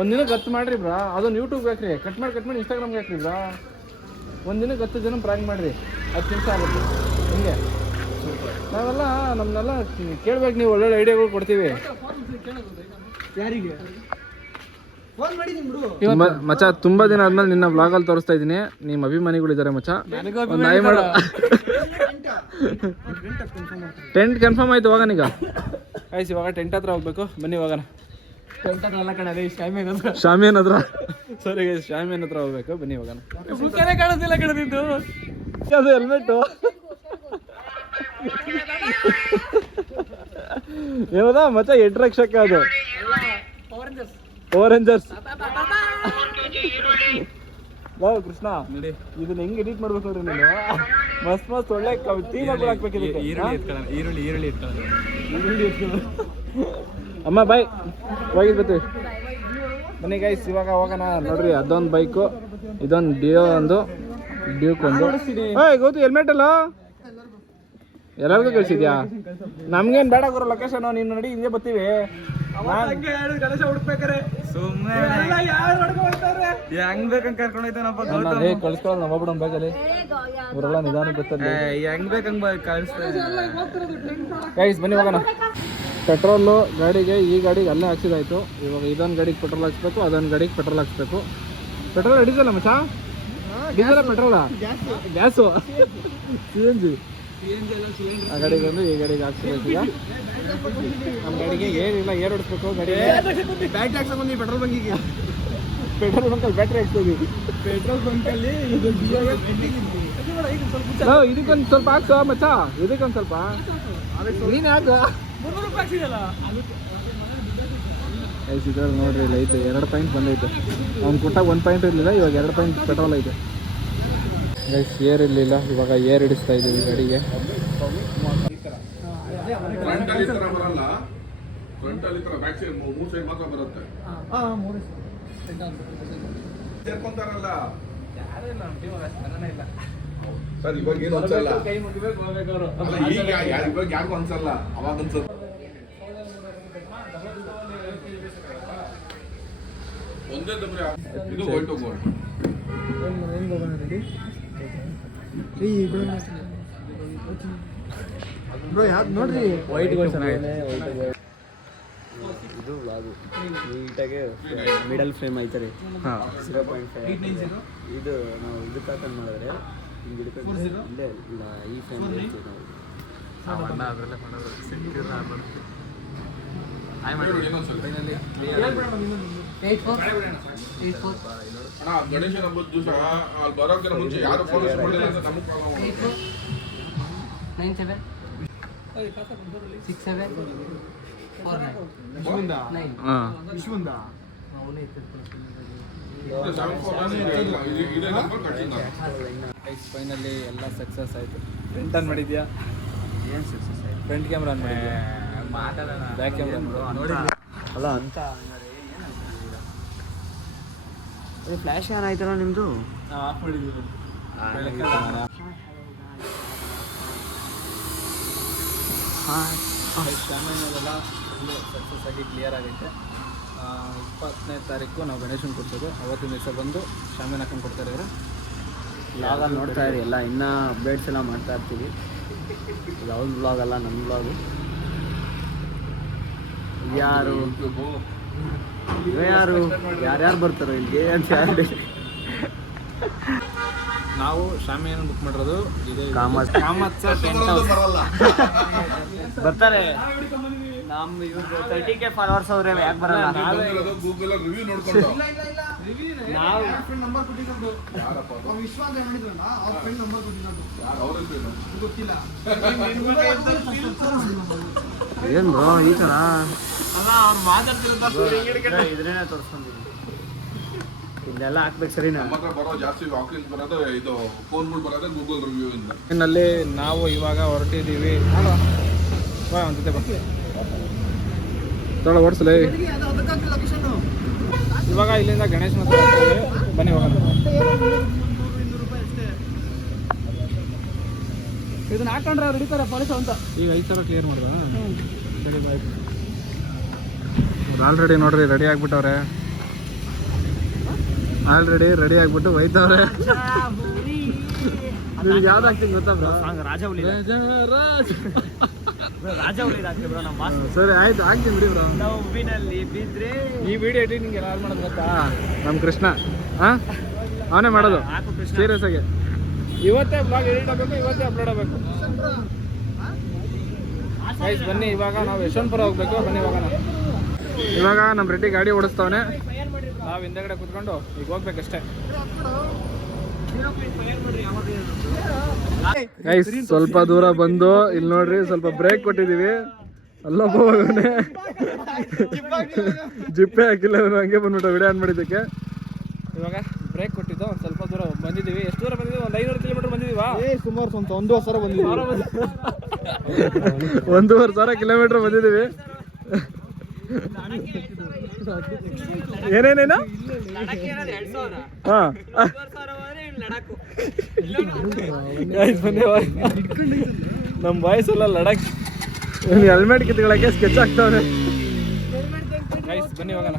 ಒಂದಿನಕ್ಕೆ 10 ಮಾಡ್ರಿ ಬ್ರಾ, ಅದೊಂದು ಯೂಟ್ಯೂಬ್ ಹಾಕ್ರಿ. ಕಟ್ ಮಾಡಿ ಇನ್ಸ್ಟಾಗ್ರಾಮ್ಗೆ ಹಾಕ್ರಿ ಬ್ರಾ. ಒಂದಿನಕ್ಕೆ 10 ಜನ ಪ್ರ್ಯಾಂಕ್ ಮಾಡಿರಿ, 10 ನಿಮಿಷ ಆಗುತ್ತೆ. ಹಿಂಗೆ ನಾವೆಲ್ಲ ನಮ್ಮನ್ನೆಲ್ಲ ಕೇಳ್ಬೇಕು. ನೀವು ಒಳ್ಳೊಳ್ಳೆ ಐಡಿಯಾಗಳು ಕೊಡ್ತೀವಿ. ಯಾರಿಗೆ ಫೋನ್ ಮಾಡಿದ್ದೀನಿ ಬಿಡು ಮಚ್ಚ. ತುಂಬಾ ದಿನ ಆದ್ಮೇಲೆ ನಿನ್ನ ಬ್ಲಾಗಲ್ಲಿ ತೋರಿಸ್ತಾ ಇದ್ದೀನಿ. ನಿಮ್ಮ ಅಭಿಮಾನಿಗಳಿದ್ದಾರೆ ಮಚ್ಚ. ಟೆಂಟ್ ಕನ್ಫರ್ಮ್ ಆಯ್ತು. ಹೋಗೋಣ ಆಯ್ತು. ಇವಾಗ ಟೆಂಟ್ ಹತ್ರ ಹೋಗ್ಬೇಕು. ಬನ್ನಿ ಹೋಗೋಣ. ಶಾಮಿಯಾನ್ ಹತ್ರ. ಸರಿ ಶಾಮಿಯಾನ್ ಹತ್ರ ಹೋಗ್ಬೇಕು. ಬನ್ನಿ ಹೋಗೋಣ. ಕಾಣಿಸ್ತಿಲ್ಲ ಕಣ ನಿಂದು. ಅದು ಹೆಲ್ಮೆಟ್ಟು. ಏನದ ಮತ್ತೆ 8 ಲಕ್ಷಕ್ಕೆ ಅದು ಓರೆಂಜರ್ಸ್. ಕೃಷ್ಣ ಇದನ್ನ ಹೆಂಗ್ ಎಡಿಟ್ ಮಾಡ್ಬೇಕು ನೋಡ್ರಿ ನೀನು. ಮಸ್ತ್ ಒಳ್ಳೆ ಟೀಮ್ ಹಾಕ್ಬೇಕು ಇದಕ್ಕೆ. ಈರುಳ್ಳಿ ಅಮ್ಮ ಬಾಯ್ ಹೋಗಿದ್ ಬರ್ತೀವಿ ಬನ್ನಿ ಗೈಸ್. ಇವಾಗ ಹೋಗೋಣ ನೋಡ್ರಿ. ಅದೊಂದು ಬೈಕು, ಇದೊಂದು ಡ್ಯೂಕ್ ಒಂದು. ಗೊತ್ತು ಹೆಲ್ಮೆಟ್ ಅಲ್ಲ ಎಲ್ಲರಿಗೂ ಕಳ್ಸಿದ್ಯಾ? ನಮ್ಗೇನ್ ಬೇಡ ಗುರು ಲೊಕೇಶನ್. ನೀನು ನೋಡಿ ಹಿಂಗೆ ಬರ್ತೀವಿ. ಹೆಂಗ್ ಬೇಕಂಗ್ ಕರ್ಕೊಂಡು ಕಳ್ಸ್ಕೊಳ್ಳ ನಮ್ಮ ಬಿಡೋಣ ಬೇಕಲ್ಲಿ. ಇವರೆಲ್ಲ ನಿಧಾನ ಗೊತ್ತಲ್ಲಿ ಹೆಂಗ್ ಬೇಕಂಗ್ ಗೈಸ್ ಬನ್ನಿ ಹೋಗೋಣ. ಪೆಟ್ರೋಲು ಗಾಡಿಗೆ, ಈ ಗಾಡಿಗೆ ಅಲ್ಲೇ ಹಾಕ್ಸಿದಾಯ್ತು. ಇವಾಗ ಇದೊಂದು ಗಾಡಿಗೆ ಪೆಟ್ರೋಲ್ ಹಾಕ್ಸ್ಬೇಕು, ಅದೊಂದು ಗಾಡಿಗೆ ಪೆಟ್ರೋಲ್ ಹಾಕ್ಸ್ಬೇಕು. ಪೆಟ್ರೋಲ್ ಹಿಡಿದಲ್ಲ ಮಚ್ಚ? ಡೀಸೆಲ ಪೆಟ್ರೋಲಾ? Gas CNG. ಆ ಗಾಡಿಗೆ ಒಂದು ಈ ಗಾಡಿಗೆ ಹಾಕ್ಸ್ಬೇಕು. ಈಗ ನಮ್ಮ ಗಾಡಿಗೆ ಏನಿಲ್ಲ, ಏರ್ ಹೊಡಿಸ್ಬೇಕು ಗಾಡಿ. ಬ್ಯಾಟ್ರಿ ಹಾಕ್ಸ್ಕೊಂಡು ಪೆಟ್ರೋಲ್ ಬಂಕಿಗೆ, ಪೆಟ್ರೋಲ್ ಬಂಕಲ್ಲಿ ಬ್ಯಾಟ್ರಿ ಹಾಕ್ಸ್ತೀವಿ. ಪೆಟ್ರೋಲ್ ಬಂಕಲ್ಲಿ ಇದಕ್ಕೊಂದು ಸ್ವಲ್ಪ ಹಾಕ್ಸೋ ಮಚ್ಚ, ಇದಕ್ಕೊಂದು ಸ್ವಲ್ಪ ನೀನು ಹಾಕು. ನೋಡ್ರಿ ಇಲ್ಲ ಐತೆ 2 ಪಾಯಿಂಟ್ ಬಂದೈತೆ. ಅವ್ನು ಕೊಟ್ಟಾಗ 1 ಪಾಯಿಂಟ್ ಇರಲಿಲ್ಲ, ಇವಾಗ 2 ಪಾಯಿಂಟ್ ಪೆಟ್ರೋಲ್ ಐತೆ. ಗೈಸ್ ಏರ್ ಇರಲಿಲ್ಲ, ಇವಾಗ ಏರ್ ಹಿಡಿಸ್ತಾ ಇದ್ದೀವಿ ಗಾಡಿಗೆ. ಸರ್ ಇವಾಗ ಏನು ಅನ್ಸಲ್ಲ, ಇವಾಗ ಯಾರಿಗೂ ಅನ್ಸಲ್ಲ, ಅವಾಗ ಅನ್ಸುತ್ತೆ. ಒಂದೇ ದಬ್ರೆ ಇದು ಹೊರಟು ಗೋಲ್ಡ್ ನೋಡ್ರಿ ವೈಟ್ ಇದು ವ್ಲಾಗು ನೀಟಾಗಿ ಮಿಡಲ್ ಫ್ರೇಮ್ ಐತೆ ರೀ. 0.5 ಇದು ನಾವು ಇದಕ್ಕೆ ಹಾಕೊಂಡು ಮಾಡಿದ್ರೆ ಹಿಂಗೆ ಹಿಡ್ಕೊಂಡು ಇಲ್ಲೇ ಇಲ್ಲ ಈ ಫ್ರೇಮ್ ಹೇಳ್ತೀವಿ ನಾವು. ಗಣೇಶನ ಹಬ್ಬದ ದಿವಸ ಅಲ್ಲಿ ಬರೋಕ್ಕಿಂತ ಮುಂಚೆ ಯಾರು ಫೋನ್ ಮಾಡಿಲ್ಲ ಅಂತ ನಮಗೆ ಪ್ರಾಬ್ಲಮ್ ಆಗುತ್ತೆ. 97 ಫೈನಲಿ ಎಲ್ಲ ಸಕ್ಸಸ್ ಆಯಿತು. ಫ್ರಂಟ್ ಆನ್ ಮಾಡಿದ್ಯಾ? ಏನು ಸಕ್ಸಸ್ ಆಯಿತು? ಫ್ರಂಟ್ ಕ್ಯಾಮ್ರಾ ಆನ್ ಮಾಡಿದ್ಯಾ? ಮಾತಾಡೋಣ. ಬ್ಯಾಕ್ ಕ್ಯಾಮ್ರಾ ನೋಡಿ ಅಲ್ಲ ಅಂತ ಫ್ಲ್ಯಾಶ್ ಆನ್ ಆಯ್ತಲ್ಲ ನಿಮ್ಮದು? ಆಫ್ ಮಾಡಿದ್ದೀವಿ. ಶಾಮಿಯಾನೆಲ್ಲ ಫುಲ್ಲು ಸಕ್ಸಸ್ ಆಗಿ ಕ್ಲಿಯರ್ ಆಗೈತೆ. 20ನೇ ತಾರೀಕು ನಾವು ಗಣೇಶನ ಕೊಡ್ಸೋದು. ಅವತ್ತಿನ ದಿವಸ ಬಂದು ಶಾಮಿಯಾನ ಹಾಕೊಂಡು ಕೊಡ್ತಾರೆ ಇವರು. ವ್ಲಾಗಲ್ಲಿ ನೋಡ್ತಾ ಇರಿ ಎಲ್ಲ, ಇನ್ನೂ ಅಪ್ಡೇಟ್ಸ್ ಎಲ್ಲ ಮಾಡ್ತಾ ಇರ್ತೀವಿ. ಇದು ಅವ್ರ ವ್ಲಾಗ್ ಅಲ್ಲ, ನಮ್ಮ ವ್ಲಾಗು. ಯಾರು ಯಾರ್ಯಾರು ಬರ್ತಾರೋ ಇಲ್ಲಿಗೆ ಅಂತ ಹೇಳಿ ನಾವು ಶಾಮಿಯಾನ ಬುಕ್ ಮಾಡಿರೋದು ಇದೆ ಕಾಮತ್ ಬರ್ತಾರೆ. ನಮ್ಮ ಇವ್ರು 30K ಫಾಲೋವರ್ಸ್ ಅವ್ರೆ, ಯಾಕೆ ಬರಲ್ಲ? ಗೂಗಲ್ ರಿವ್ಯೂ ನೋಡ್ಕೊಂಡು ನಾವು ಏನು ಬ್ರೋ ಈ ಥರ ಇದನ್ನೇ ತೋರಿಸ್ಕೊಂಡಿದ್ದೀನಿ. ಇದೆಲ್ಲ ಹಾಕ್ಬೇಕು ಸರಿನಾ? ನಮ್ಮ ಹತ್ರ ಬರೋ ಜಾಸ್ತಿ ವಾಕಿಂಗ್ ಬರೋದು ಇದು ಫೋನ್ಗಳು ಬರೋದು ಗೂಗಲ್ ರಿವ್ಯೂ ಇಂದ. ನಲ್ಲಿ ನಾವು ಇವಾಗ ಹೊರಟಿದ್ದೀವಿ. ಒಂದು ಜೊತೆ ಬರ್ತೀವಿ ತೊಳ ಓಡಿಸಲೇ. ಇವಾಗ ಇಲ್ಲಿಂದ ಗಣೇಶನ ಹತ್ರ ಹೋಗ್ತೀವಿ. ಬನ್ನಿ ಹೋಗೋಣ. ಇದನ್ನ ಹಾಕೊಂಡ್ರೆ ಅವ್ರು ಹಿಡಿತಾರೆ ಪೊಲೀಸ್ ಅಂತ. ಈಗ 5,000 ಕ್ಲಿಯರ್ ಮಾಡಿದ್ರ? ಸರಿ ಬಾಯ್. ಆಲ್ರೆಡಿ ನೋಡ್ರಿ ರೆಡಿ ಆಗ್ಬಿಟ್ಟವ್ರೆ. ರೆಡಿ ಆಗ್ಬಿಟ್ಟು ಒಯ್ತವ್ರೆ. ನಿಮ್ಗೆ ಯಾವ್ದು ಆಗ್ತೀನಿ ಗೊತ್ತಾ ಬ್ರೋ? ರಾಜವಲಿ ಸರಿ ಆಯ್ತು, ಆಗ್ತೀನಿ ಬಿಡಿ ಬ್ರೋ. ನೋವಿನಲ್ಲಿ ಬಿದ್ರೆ ಈ ವಿಡಿಯೋ ಎಡಿಟಿಂಗ್ ಎಲ್ಲ ಯಾರು ಮಾಡೋದು ಗೊತ್ತಾ? ನಮ್ಮ ಕೃಷ್ಣ. ಅವನೇ ಮಾಡೋದು ಸೀರಿಯಸ್ ಆಗಿ. ಇವತ್ತೇ ಬ್ಲಾಗ್ ಎಡಿಟ್ ಆಗಬೇಕು, ಇವತ್ತೇ ಅಪ್ಲೋಡ್ ಆಗಬೇಕು. ಗೈಸ್ ಬನ್ನಿ, ಇವಾಗ ನಾವು ಯಶವಂತಪುರ ಹೋಗ್ಬೇಕು. ಬನ್ನಿ ಹೋಗೋಣ. ಇವಾಗ ನಮ್ಮ ರೆಡ್ಡಿ ಗಾಡಿ ಓಡಿಸ್ತವನೆ, ನಾವು ಹಿಂದೆಗಡೆ ಕೂತ್ಕೊಂಡು ಈಗ ಹೋಗ್ಬೇಕಷ್ಟೇ. ಗೈಸ್ ಸ್ವಲ್ಪ ದೂರ ಬಂದು ಇಲ್ಲಿ ನೋಡ್ರಿ ಸ್ವಲ್ಪ ಬ್ರೇಕ್ ಕೊಟ್ಟಿದ್ದೀವಿ. ಅಲ್ಲಪ್ಪ ಅವನೇ ಜಿಪ್ಪೆ ಹಾಕಿಲ್ಲ ಅವನು, ಹಂಗೆ ಬಂದ್ಬಿಟ್ಟು ವಿಡಿಯೋ ಆನ್ ಮಾಡಿದ್ದಕ್ಕೆ. ಇವಾಗ ಬ್ರೇಕ್ ಕೊಟ್ಟಿದ್ದು ಒಂದು ಸ್ವಲ್ಪ ದೂರ ಬಂದಿದ್ದೀವಿ. ಎಷ್ಟು ದೂರ ಬಂದಿದ್ದೀವಿ? ಒಂದು 500 ಕಿಲೋಮೀಟರ್ ಬಂದಿದ್ದೀವಾ? ಸುಮಾರು ಸ್ವಂತ 1,000 ಬಂದಿದ್ದೀವಿ. 1,500 ಕಿಲೋಮೀಟರ್ ಬಂದಿದ್ದೀವಿ. ಏನೇನೇನು? ಹಾಂ ನಮ್ಮ ಬಾಯ್ಸ್ ಎಲ್ಲ ಲಡಾಖ್ ಹೆಲ್ಮೆಟ್ ಕಿತ್ಕೊಳ್ಳೋಕ್ಕೆ ಸ್ಕೆಚ್ ಆಗ್ತಾವನೆ. ಬನ್ನಿ ಹೋಗೋಣ.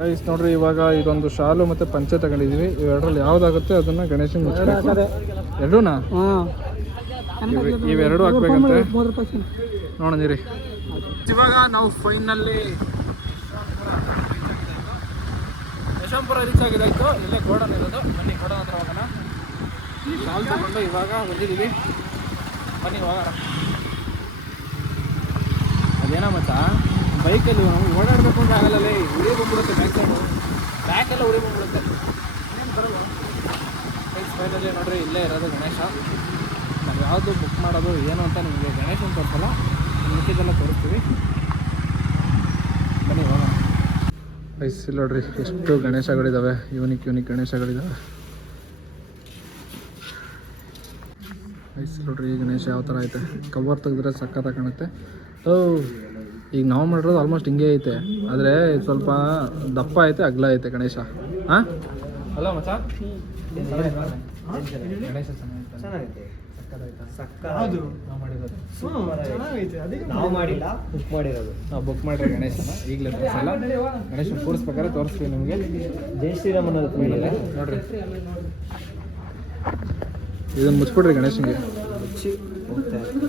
ಗೈಸ್ ನೋಡ್ರಿ, ಇವಾಗ ಇದೊಂದು ಶಾಲು ಮತ್ತೆ ಪಂಚೆ ತಗೊಂಡಿದೀವಿ. ಇವೆರಡರಲ್ಲಿ ಯಾವ್ದಾಗುತ್ತೆ ಅದನ್ನ ಗಣೇಶನ್ ಎರಡೂನಾ? ಇವೆರಡು ಹಾಕ್ಬೇಕಂತೆ. ನೋಡಿರಿ, ಇವಾಗ ನಾವು ಫೈನಲ್ಲಿ ಯಶವಂತಪುರ ರೀಚ್ ಆಗಿದ್ದಾಯ್ತು. ಇಲ್ಲೇ ಗೋಡನ್ ಇರೋದು. ಬನ್ನಿ ಗೋಡನ್ ಹತ್ರ ಹೋಗೋಣ. ಶಾಲ್ ತಗೊಂಡು ಇವಾಗ ಬಂದಿದ್ದೀವಿ. ಬನ್ನಿ ಹೋಗೋಣ. ಅದೇನೋ ಮಚ್ಚ, ಬೈಕಲ್ಲಿ ನಾವು ಓಡಾಡಬೇಕು ಅಂತ ಆಗಲ್ಲ. ಉಳಿ ಬಂದ್ಬಿಡುತ್ತೆ ಬ್ಯಾಕೆಲ್ಲ ಉಳಿ ಬಂದ್ಬಿಡುತ್ತೆ. ಏನು ಬರಲ್ಲ. ಫೈನಲಿ ನೋಡ್ರಿ, ಇಲ್ಲೇ ಇರೋದು ಗಣೇಶ. ನಾವು ಯಾವುದು ಬುಕ್ ಮಾಡೋದು ಏನು ಅಂತ ನಿಮಗೆ ಗಣೇಶನ ತೋರಿಸಲ್ಲ, ಮಿಕ್ಕಿದೆಲ್ಲ ತೋರಿಸ್ತೀವಿ. ಬನ್ನಿ ಹೋಗೋಣ. ಇಲ್ಲಿ ನೋಡ್ರಿ ಎಷ್ಟು ಗಣೇಶಗಳಿದ್ದಾವೆ. ಯೂನಿಕ್ ಗಣೇಶಗಳಿದ್ದಾವೆ. ನೋಡ್ರಿ ಈ ಗಣೇಶ ಯಾವ ಥರ ಐತೆ. ಕವರ್ ತೆಗೆದ್ರೆ ಸಖತ್ತಾಗಿ ಕಾಣುತ್ತೆ. ಈಗ ನಾವು ಮಾಡಿರೋದು ಆಲ್ಮೋಸ್ಟ್ ಹಿಂಗೆ ಐತೆ, ಆದರೆ ಸ್ವಲ್ಪ ದಪ್ಪ ಐತೆ, ಅಗಲ ಐತೆ ಗಣೇಶ. ಹಾಂ ಅಲ್ಲ ಮಚ್ಚ, ಗಣೇಶ ಚೆನ್ನಾಗೈತೆ. ನಾವು ಬುಕ್ ಮಾಡಿರೋ ಗಣೇಶನ ಈಗಲೇ ತೋರಿಸಲ್ಲ. ಗಣೇಶನ ಕೂರಿಸ್ಬೇಕಾದ್ರೆ ತೋರಿಸ್ತೀವಿ ನಿಮಗೆ. ಜೈ ಶ್ರೀರಾಮ್ ಅನ್ನೋದು ನೋಡ್ರಿ, ಇದನ್ನು ಮುಚ್ಬಿಡ್ರಿ ಗಣೇಶನಿಗೆ.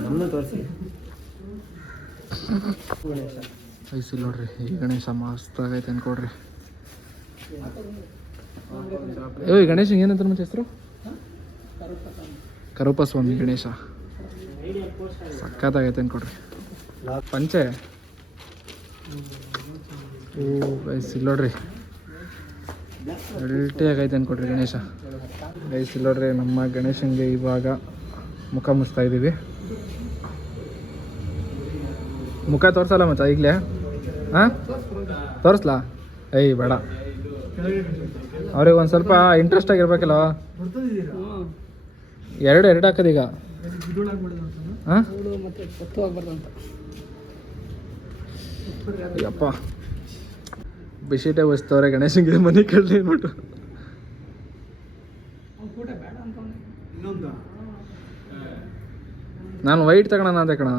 ನಮ್ಮನ್ನು ತೋರಿಸಿ. ಇಲ್ಲಿ ನೋಡ್ರಿ, ಈ ಗಣೇಶ ಮಸ್ತ್ ಆಗೈತೆ ಅನ್ಕೊಡ್ರಿ. ಈ ಗಣೇಶನಿಗೆ ಏನಂತ ಮತ್ತೆ ಹೆಸರು? ಕರುಪ ಸ್ವಾಮಿ ಗಣೇಶ. ಸಖತ್ತಾಗೈತೆ ಅನ್ಕೊಡ್ರಿ. ಪಂಚೆ ಇಲ್ಲಿ ನೋಡ್ರಿ, ಅಲ್ಟಿ ಆಗೈತೆ ಅನ್ಕೊಡ್ರಿ ಗಣೇಶ. ಇಲ್ಲಿ ನೋಡ್ರಿ, ನಮ್ಮ ಗಣೇಶನಿಗೆ ಇವಾಗ ಮುಖ ಮುಚ್ತಾ ಇದ್ದೀವಿ. ಮುಖ ತೋರಿಸಲ್ಲ ಮಚ್ಚ ಈಗಲೇ? ಹಾಂ ತೋರಿಸ್ಲಾ? ಬೇಡ, ಅವ್ರಿಗೆ ಒಂದು ಸ್ವಲ್ಪ ಇಂಟ್ರೆಸ್ಟ್ ಆಗಿರ್ಬೇಕಲ್ಲ. ಎರಡು ಹಾಕೋದೀಗ. ಹಾಂ ಅಪ್ಪ ಬಿಸಿಟೇ ಬಸ್ತವ್ರೆ ಗಣೇಶನಿಗೆ ಮನೆ ಕಳ್ಳಿ ಅಂದ್ಬಿಟ್ಟು. ನಾನು ವೈಟ್ ತಗೋಣ ಅಂದೆ ಕಣ.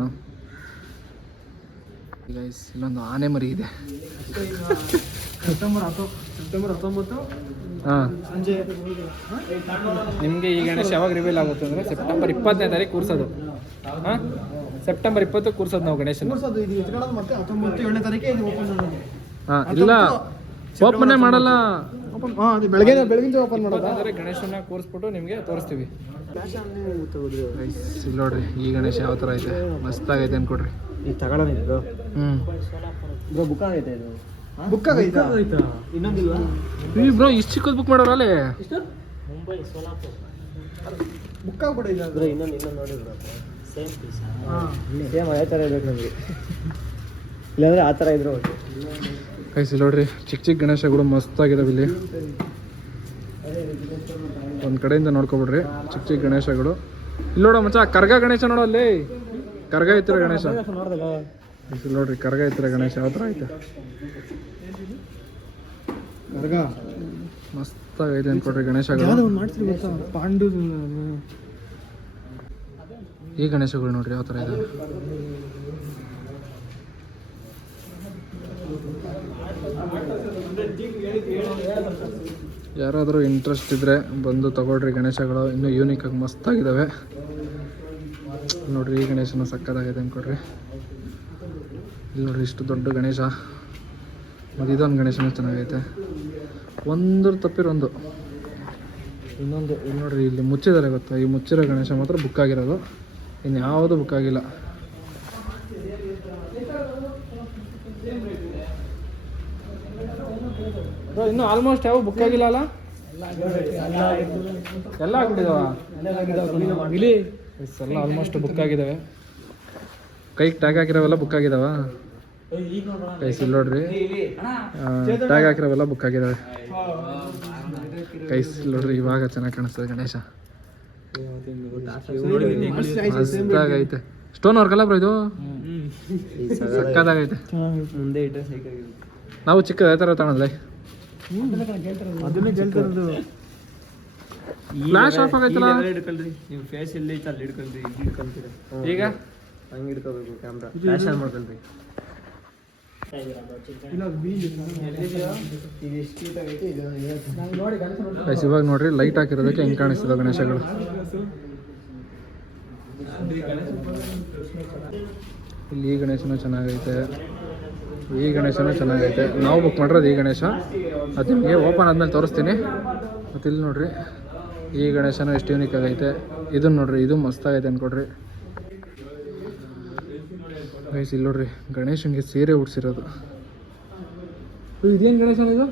ಗೈಸ್, ಇಲ್ಲೊಂದು ಆನೆ ಮರಿ ಇದೆ. ಸೆಪ್ಟೆಂಬರ್ 19 ಹಾಂ, ನಿಮಗೆ ಈ ಗಣೇಶ ಯಾವಾಗ ರಿವೀಲ್ ಆಗುತ್ತೆ ಅಂದರೆ ಸೆಪ್ಟೆಂಬರ್ 20ನೇ ತಾರೀಕು ಕೂರಿಸೋದು. ಹಾಂ, ಸೆಪ್ಟೆಂಬರ್ 20 ಕೂರಿಸೋದು ನಾವು ಗಣೇಶನ. ಹಾಂ ಇಲ್ಲ, ಓಪನ್ನೇ ಮಾಡಲ್ಲ, ಬೆಳಗಿನ ಓಪನ್ ಮಾಡೋದು. ಅಂದರೆ ಗಣೇಶನ ಕೂರಿಸ್ಬಿಟ್ಟು ನಿಮಗೆ ತೋರಿಸ್ತೀವಿ. ಇಲ್ಲಿ ನೋಡ್ರಿ, ಈ ಗಣೇಶ ಯಾವ ಥರ ಐತೆ, ಮಸ್ತಾಗೈತೆ ಅನ್ಕೊಡ್ರಿ. ಇದು ತಗೊಳ್ಳೋದು. ಬ್ರೋ ಬುಕ್ ಆಗೈತೆ ಇದು. ಬುಕ್ ಆಗೈತಾ? ಇನ್ನೊಂದಿಲ್ವಾ? ಬ್ರೋ ಇಷ್ಟು ಚಿಕ್ಕದು ಬುಕ್ ಮಾಡೋರಲ್ಲೇ. ಮುಂಬೈ ಸೋಲಾಪುರ ಬುಕ್ ಆಗ್ಬಿಟ್ಟಿದೆ ಬ್ರೋ. ಇನ್ನೊಂದು ನೋಡಿ ಬ್ರೋ, ಸೇಮ್ ಪೀಸ್. ಸೇಮ್ ಅದೇ ಥರ ಇರಬೇಕು ನಮಗೆ, ಇಲ್ಲಾಂದರೆ ಆ ಥರ ಇದ್ರು ಓಕೆ. ಕೈಸಿ ನೋಡ್ರಿ, ಚಿಕ್ಕ ಗಣೇಶಗಳು ಮಸ್ತಾಗಿದ್ದಾವೆ ಇಲ್ಲಿ. ಒಂದು ಕಡೆಯಿಂದ ನೋಡ್ಕೊಬಿಡ್ರಿ ಚಿಕ್ಕ ಗಣೇಶಗಳು. ಇಲ್ಲಿ ನೋಡೋ ಮಚ್ಚ, ಕರ್ಗ ಗಣೇಶ ನೋಡೋ ಅಲ್ಲಿ. ಕರ್ಗ ಐತಿರ ಗಣೇಶ ನೋಡ್ರಿ, ಕರ್ಗ ಐತಿರ ಗಣೇಶ ಯಾವ ಥರ ಐತೆ. ಕರ್ಗ ಮಸ್ತಾಗೈತೆ ಅನ್ಕೊಡ್ರಿ ಗಣೇಶಗಳು. ಪಾಂಡು ಈ ಗಣೇಶಗಳು ನೋಡ್ರಿ ಯಾವ ಥರ ಇದೆ. ಯಾರಾದರೂ ಇಂಟ್ರೆಸ್ಟ್ ಇದ್ದರೆ ಬಂದು ತಗೊಳ್ರಿ ಗಣೇಶಗಳು. ಇನ್ನೂ ಯೂನಿಕಾಗಿ ಮಸ್ತಾಗಿದ್ದಾವೆ ನೋಡ್ರಿ. ಈ ಗಣೇಶನ ಸಕ್ಕತ್ತಾಗೈತೆ ಅಂದ್ಕೊಡ್ರಿ. ಇಲ್ಲಿ ನೋಡ್ರಿ, ಇಷ್ಟು ದೊಡ್ಡ ಗಣೇಶ. ಮತ್ತು ಇದೊಂದು ಗಣೇಶನ ಚೆನ್ನಾಗೈತೆ. ಒಂದ್ರ ತಪ್ಪಿರೊಂದು. ಇನ್ನೊಂದು ಇಲ್ಲಿ ನೋಡ್ರಿ, ಇಲ್ಲಿ ಮುಚ್ಚಿದ್ದಾರೆ ಗೊತ್ತಾ. ಈ ಮುಚ್ಚಿರೋ ಗಣೇಶ ಮಾತ್ರ ಬುಕ್ ಆಗಿರೋದು, ಇನ್ಯಾವುದು ಬುಕ್ ಆಗಿಲ್ಲ. ಇನ್ನೂ ಆಲ್ಮೋಸ್ಟ್ ಯಾವ ಬುಕ್ ಆಗಿಲ್ಲ ಅಲ್ಲ? ಎಲ್ಲ ಆಗ್ಬಿಟ್ಟಿದಾವ ಎಲ್ಲ ಆಲ್ಮೋಸ್ಟ್ ಬುಕ್ ಆಗಿದ್ದಾವೆ. ಕೈಗೆ ಟ್ಯಾಗ್ ಹಾಕಿರೋವೆಲ್ಲ ಬುಕ್ ಆಗಿದಾವ. ಕೈಸ್ ಇಲ್ಲಿ ನೋಡ್ರಿ, ಟ್ಯಾಗ್ ಹಾಕಿರೋವೆಲ್ಲ ಬುಕ್ ಆಗಿದ್ದಾವೆ. ಕೈಸ್ ಇಲ್ಲಿ ನೋಡ್ರಿ, ಇವಾಗ ಚೆನ್ನಾಗಿ ಕಾಣಿಸ್ತದೆ ಗಣೇಶ. ಮಸ್ತಾಗೈತೆ. ಸ್ಟೋನ್ ವರ್ಕಲ್ಲ ಬ್ರೋ ಇದು, ಸಕ್ಕತ್ತಾಗೈತೆ. ಮುಂದೆ ಇಟ್ಟರೆ ಸೈಕಾಗಿರುತ್ತೆ. ನಾವು ಚಿಕ್ಕದ ಯಾವ ಥರ ತಗೊಳಲ್ಲ. Flash of ಆಗೈತಲ್ಲ. ಹಿಡ್ಕೊಳ್ರಿ ನೀವು, ಫೇಸ್ ಎಲ್ಲಿ ಐತೆ ಅಲ್ಲಿ ಹಿಡ್ಕೊಳ್ರಿ, ಇಲ್ಲಿ ಹಿಡ್ಕೊಂತೀರ. ಈಗ ಹಂಗೆ ಹಿಡ್ಕೋಬೇಕು ಕ್ಯಾಮ್ರಾ, ಫ್ಲಾಶ್ ಆನ್ ಮಾಡ್ಕೊಳ್ರಿ. ಗೈಸ್ ಇವಾಗ ನೋಡ್ರಿ ಲೈಟ್ ಹಾಕಿರೋದಕ್ಕೆ ಹೆಂಗೆ ಕಾಣಿಸ್ತದೆ ಗಣೇಶಗಳು. ಇಲ್ಲಿ ಈ ಗಣೇಶನೂ ಚೆನ್ನಾಗೈತೆ, ಈ ಗಣೇಶನೂ ಚೆನ್ನಾಗೈತೆ. ನಾವು ಬುಕ್ ಮಾಡಿರೋದು ಈ ಗಣೇಶ, ಅದು ನಿಮಗೆ ಓಪನ್ ಆದ್ಮೇಲೆ ತೋರಿಸ್ತೀನಿ. ಮತ್ತು ಇಲ್ಲಿ ನೋಡ್ರಿ ಈ ಗಣೇಶನೂ ಎಷ್ಟು ಯೂನಿಕ್ ಆಗೈತೆ. ಇದನ್ನು ನೋಡ್ರಿ, ಇದು ಮಸ್ತಾಗೈತೆ ಅನ್ಕೊಡ್ರಿ. ಗೈಸ್ ಇಲ್ಲಿ ನೋಡ್ರಿ ಗಣೇಶನಿಗೆ ಸೀರೆ ಉಡ್ಸಿರೋದು. ಇದೇನು ಗಣೇಶನ ಇದು?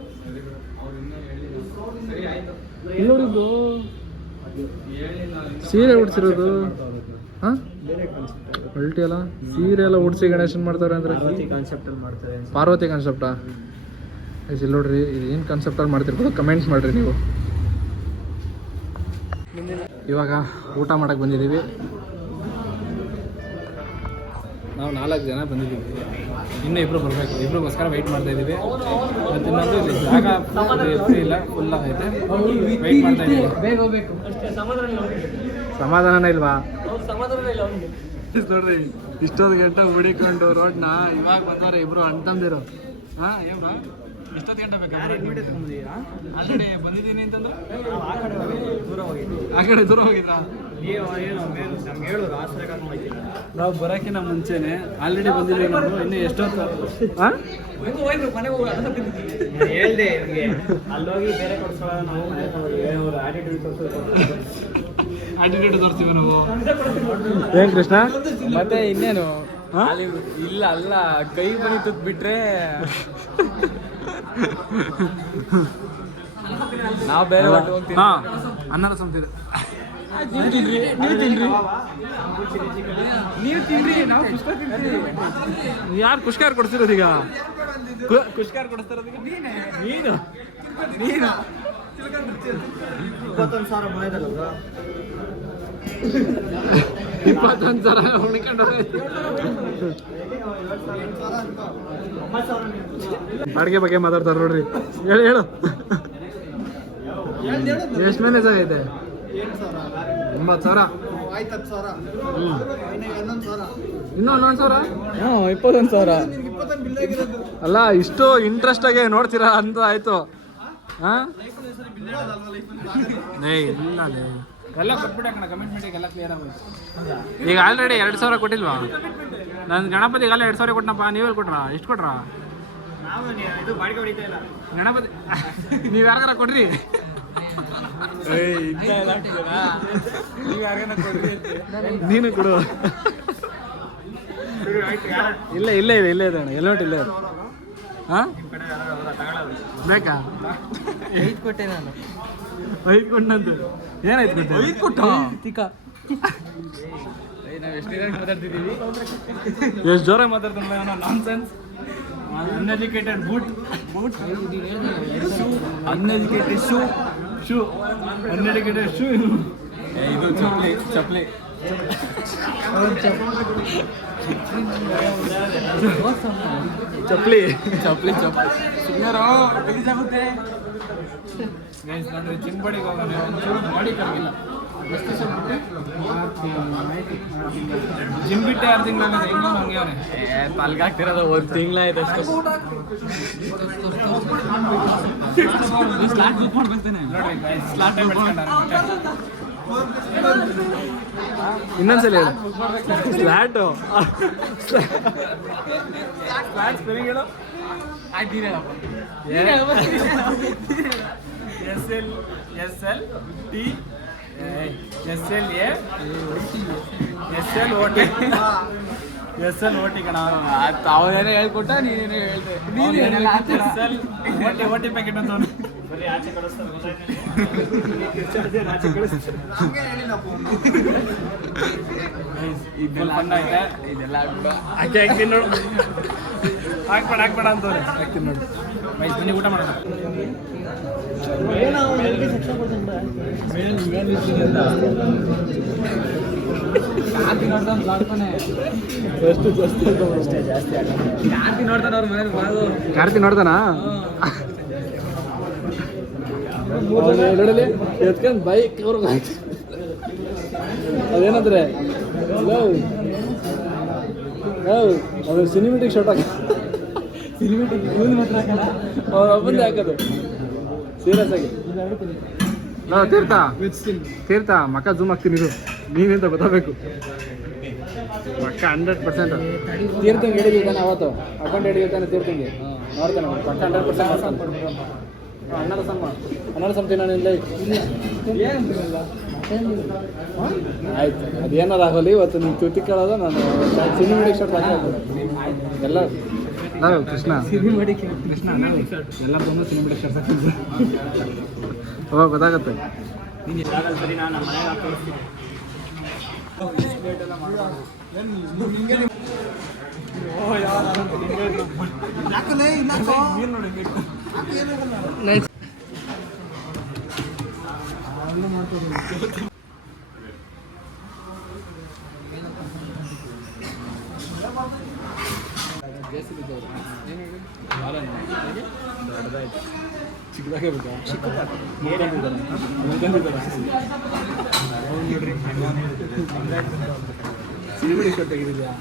ಇಲ್ಲಿ ನೋಡಿದ್ದು ಸೀರೆ ಉಡ್ಸಿರೋದು. ಹಾಂ ಅಲ್ಟಿ ಅಲ್ಲ, ಸೀರೆ ಎಲ್ಲ ಉಡ್ಸಿ ಗಣೇಶನ್ ಮಾಡ್ತಾರೆ ಅಂದರೆ ಕಾನ್ಸೆಪ್ಟಲ್ಲಿ ಮಾಡ್ತಾರೆ. ಪಾರ್ವತಿ ಕಾನ್ಸೆಪ್ಟಾ? ಗೈಸ್ ಇಲ್ಲಿ ನೋಡ್ರಿ, ಇದು ಏನು ಕಾನ್ಸೆಪ್ಟಲ್ಲಿ ಮಾಡ್ತಿರ್ಬೋದು ಕಮೆಂಟ್ಸ್ ಮಾಡಿರಿ ನೀವು. ಇವಾಗ ಊಟ ಮಾಡೋಕ್ಕೆ ಬಂದಿದ್ದೀವಿ. ನಾವು 4 ಜನ ಬಂದಿದ್ದೀವಿ, ಇನ್ನೂ ಇಬ್ಬರು ಬರಬೇಕು. ಇಬ್ಬರಿಗೋಸ್ಕರ ವೆಯ್ಟ್ ಮಾಡ್ತಾ ಇದ್ದೀವಿ. ಮತ್ತು ಇನ್ನೊಂದು ಇಲ್ಲಿ ಜಾಗ ಇಲ್ಲ, ಫುಲ್ ಆಗೈತೆ, ವೆಯ್ಟ್ ಮಾಡ್ತಾ ಇದ್ದೀವಿ. ಬೇಗ ಹೋಗ್ಬೇಕು ಅಷ್ಟೇ. ಸಮಾಧಾನನೇ ಇಲ್ವಾ? ನೋಡ್ರಿ ಇಷ್ಟೊಂದು ಗಂಟೆ ಹುಡಿಕೊಂಡು ರೋಡ್ನ ಇವಾಗ ಬಂದವ್ರೆ ಇಬ್ರು ಅಣ್ಣ ತಮ್ಮದಿರು. ಹಾಂ ಏನು ಇಷ್ಟೊತ್ತು ಗಂಟೆ ಬೇಕಾ? ಆಲ್ರೆಡಿ ಬಂದಿದ್ದೀನಿ ಅಂತಂದ್ರೆ ಆ ಕಡೆ ದೂರ ಹೋಗಿದ್ರಾ? ನಾವು ಬರೋಕ್ಕಿಂತ ಮುಂಚೆನೆ ಆಲ್ರೆಡಿ ಬಂದಿದ್ದೀವಿ ನಾವು. ಇನ್ನು ಎಷ್ಟೊತ್ತು? ಹಾಂ ಹೇಳ್ದೆ ಅಲ್ಲೋಗಿ ಬೇರೆ ಕೊಡ್ಸೋಣ ನಾವು, ಆಟಿಟ್ಯೂಡ್ ತೋರಿಸ್ತೀವಿ ನಾವು. ಏನು ಕೃಷ್ಣ ಮತ್ತೆ ಇನ್ನೇನು ಇಲ್ಲ ಅಲ್ಲ, ಕೈ ಬಂದಿತ್ತು ಬಿಟ್ರೆ ನಾವು ಬೇರೆ ಹೋಗ್ತೀವಿ. ಹಾಂ ಅನ್ನದ ಸಂತಿದೆ. ನೀವು ತಿನ್ರಿ, ನಾವು ಕುಷ್ಕ ತಿಂತೀವಿ. ಯಾರು ಕುಷ್ಕಾರ ಕೊಡ್ತಿರೋದು ಈಗ? ಕುಷ್ಕಾರ ಕೊಡಿಸ್ತಾರೋದೀಗ ನೀನು 21,000 ಮನೆಯದಲ್ಲ 21,000 ಉಳ್ಕೊಂಡು ಅಡುಗೆ ಬಗ್ಗೆ ಮಾತಾಡ್ತಾರೆ ನೋಡ್ರಿ. ಹೇಳು ಎಷ್ಟು ಮ್ಯಾನೇಜ್ ಆಗೈತೆ? 9,000. ಇನ್ನೂ 11,000? 21,000 ಅಲ್ಲ, ಇಷ್ಟು ಇಂಟ್ರೆಸ್ಟ್ ಆಗಿ ನೋಡ್ತೀರಾ ಅಂತ ಆಯ್ತು. ಹಾಂ ಇಲ್ಲ ಎಲ್ಲ ಕೊಟ್ಬಿಟ್ಟೆ ಕಮಿಟ್ಮೆಂಟಿಗೆ ಎಲ್ಲ ಕ್ಲಿಯರ್ ಆಗೋಯ್ತು. ಈಗ ಆಲ್ರೆಡಿ 2,000 ಕೊಟ್ಟಿಲ್ವಾ? ನನ್ನ ಗಣಪತಿಗೆಲ್ಲ 2,000 ಕೊಟ್ಟನಪ್ಪ. ನೀವೇ ಕೊಟ್ರಾ? ಎಷ್ಟು ಕೊಟ್ರಾ ಗಣಪತಿ? ನೀವು ಯಾರಿಗಾರ ಕೊಡ್ರಿ. ನೀನು ಕೊಡು. ಇಲ್ಲೇ ಇದೆ ಅಣ್ಣ, ಎಲ್ಲೋಟ್ ಇಲ್ಲೇ. ಹಾಂ ಬೇಕಾ? 5 ಕೊಟ್ಟೆ ನಾನು. 5 ಕೊಟ್ಟನಂತ? ಏನಾಯ್ತು ಕೊಟ್ಟೆ? 5 ಕೊಟ್ಟ ತಿಕ್ಕ. ನಾವು ಎಷ್ಟು ಮಾತಾಡ್ತಿದ್ದೀವಿ, ಎಷ್ಟು ಜೋರಾಗಿ ಮಾತಾಡ್ತಾನೆ ಅವನು. Nonsense uneducated boot uneducated shoe uneducated shoe. ಇದು ಚಪ್ಪಲಿ ಚಪ್ಪಲಿ ಸುಮ್ಮನೆ ಆಗುತ್ತೆ. ನಾನು ಚಿನ್ಬಡಿಗೆ ಹೋಗೋಣ, ಒಂಚೂರು ಬಾಡಿ ಕರಗಿಲ್ಲ. ಎಷ್ಟು ದಿವಸ ಬಿಟ್ಟೆ? ಜಿಮ್ ಬಿಟ್ಟೆ 6 ತಿಂಗಳು ಹೆಂಗೋ ಹಂಗೆ ಅವನೇ ಪಲ್ಗಾಗ್ತಿರೋದು 1 ತಿಂಗಳಾಯ್ತು ಅಷ್ಟೇ. ಸ್ಲಾಟ್ ಬುಕ್ ಮಾಡ್ಬೇಕೇನೆ ನೋಡ್ರಿ. ಸ್ಲಾಟ್ ಇನ್ನೊಂದ್ಸಲ ಹೇಳು. ಸ್ಲಾಟು ಸ್ಪೆಲ್ಲಿಂಗ್ ಹೇಳು. SLASLOT ಎಸ್ ಎಲ್ ಓಟಿ ಕಣ ಅವನೇನೇ ಹೇಳ್ಕೊಟ್ಟ ನೀನೇನೇ ಹೇಳ್ದೆ ಓಟಿ ಪ್ಯಾಕೆಟ್ ಅಂತ ಇದೆಲ್ಲ ಹಾಕಿ ನೋಡು ಹಾಕ್ಬೇಡ ಅಂತವ್ರೆ ಹಾಕ್ತೀನಿ ನೋಡಿ ಮೈಸ್ ಬನ್ನಿ ಊಟ ಮಾಡೋಣ ಕಾರ್ತಿ ನೋಡ್ತಾನ ನೋಡಲಿ ಎತ್ಕೊಂಡ್ ಬೈಕ್ ಅದೇನಂದ್ರೆ ಅವ್ರು ಸಿನಿಮೆಟಿಕ್ ಶಾಟ್ ಹಾಕ ಸಿನಿಮೆಟಿಕ್ ಅವ್ರ ಒಬ್ಬಂದೇ ಹಾಕೋದು ಸೀರಿಯಸ್ ಆಗಿ ತೀರ್ಥ ಮಕ್ಕ ಜೂಮ್ ಆಗ್ತೀನಿ ಇದು ನೀವೆಂತ ಗೊತ್ತಾಗಬೇಕು ಪಕ್ಕ 100% ತೀರ್ಥಂಗೆ ಹೇಳಿದ್ದಾನೆ ಅವತ್ತು ಅಕೌಂಟ್ ಹೇಳಿದ್ದಾನೆ ತೀರ್ಥಂಗೆ ನೋಡ್ತಾನೆ ಪಕ್ಕ 100% ಹನ್ನೆರಡು ಸಮ ತಿನ್ನೋನಿಲ್ಲ ಆಯ್ತು ಅದೇನಾರು ಆಗೋಲಿ ಇವತ್ತು ನೀವು ತುಟಿ ಕೇಳೋದು ನಾನು ಸಿನಿಮೆಟಿಕ್ ಶಾಟ್ ಹಾಕಿ ಎಲ್ಲ ಕೃಷ್ಣ ಎಲ್ಲ ಬಂದು ಸಿನಿಮೆಟಿಕ್ ಶಾಟ್ ಹಾಕಿದ್ರು ಅವಾಗ ಗೊತ್ತಾಗತ್ತೆ ಚಿಕ್ಕದಾಗೆ ಬೇಕಾ ಸಿನಿಮೆಟಿಕ್ ಶಾಟ್ ತೆಗಿದಿದ್ಯಾ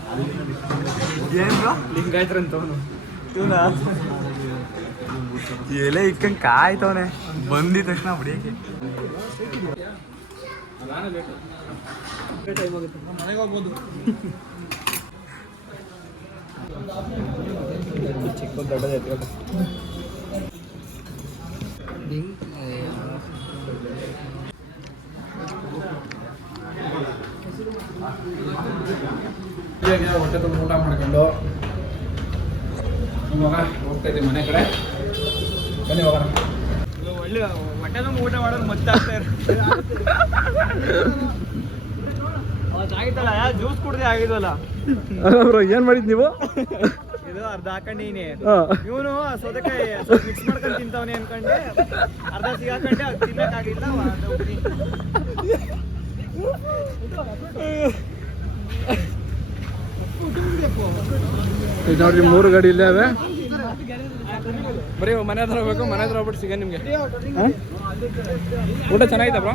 ಲಿಂಗಾಯ್ತ್ರ ಅಂತವನು ಇವನ ಎಲೆ ಇಕ್ಕಂಗೆ ಕಾಯ್ತವನೆ ಬಂದಿದ ತಕ್ಷಣ ಹೊಡಿಯಕ್ಕೆ ಟೈಮ್ ಆಗುತ್ತೆ ಮನೆಗೆ ಹೋಗ್ಬೋದು ಚಿಕ್ಕ ದೊಡ್ಡದೈತೆ ಹೊಟ್ಟೆ ತುಂಬ ಊಟ ಮಾಡ್ಕೊಂಡು ಇವಾಗ ಹೋಗ್ತಾ ಇದ್ದೀವಿ ಮನೆ ಕಡೆ ಬನ್ನಿ ಹೋಗೋಣ ಒಳ್ಳೆ ಹೊಟ್ಟೆ ತುಂಬ ಊಟ ಮಾಡೋದು ಮತ್ತೆ ಆಗ್ತಾ ಅವತ್ತಾಗಿತ್ತಲ್ಲ ಜ್ಯೂಸ್ ಕುಡ್ದೆ ಆಗಿದ್ವಲ್ಲ ಏನ್ ಮಾಡಿದ್ ನೀವು ಇದು ಅರ್ಧ ಹಾಕೊಂಡೀನಿ ಇವನು ಸೌತೆಕಾಯಿ ಮಿಕ್ಸ್ ಮಾಡ್ಕೊಂಡು ತಿಂತವನೆ ಅನ್ಕೊಂಡೆ ಅರ್ಧ ಸಿಗಾಕೊಂಡೆ ಅದು ತಿನ್ನಕ್ಕಾಗಿಲ್ಲ ನೋಡ್ರಿ 3 ಗಾಡಿ ಇಲ್ಲೇ ಅವೆ ಬರೀ ಮನೆ ಹತ್ರ ಹೋಗ್ಬೇಕು ಮನೆ ಹತ್ರ ಹೋಗ್ಬಿಟ್ಟು ಸಿಗ ನಿಮ್ಗೆ ಊಟ ಚೆನ್ನಾಗಿತ್ತ ಬ್ರೋ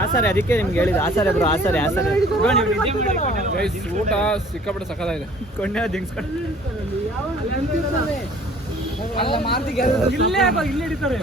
ಆಸರೆ ಅದಕ್ಕೆ ನಿಮ್ಗೆ ಹೇಳಿದ ಆಸರೆ ಬ್ರೋ ಆಸರೆ ಊಟ ಸಿಕ್ಕಾಪಟ್ಟೆ ಸಖತ್ತಾಗಿದೆ ಕೊಂಡೆ ದಿಗ್ಸ್ಕೊಂಡು ಇಲ್ಲೇ ಹಿಡಿತಾರೆ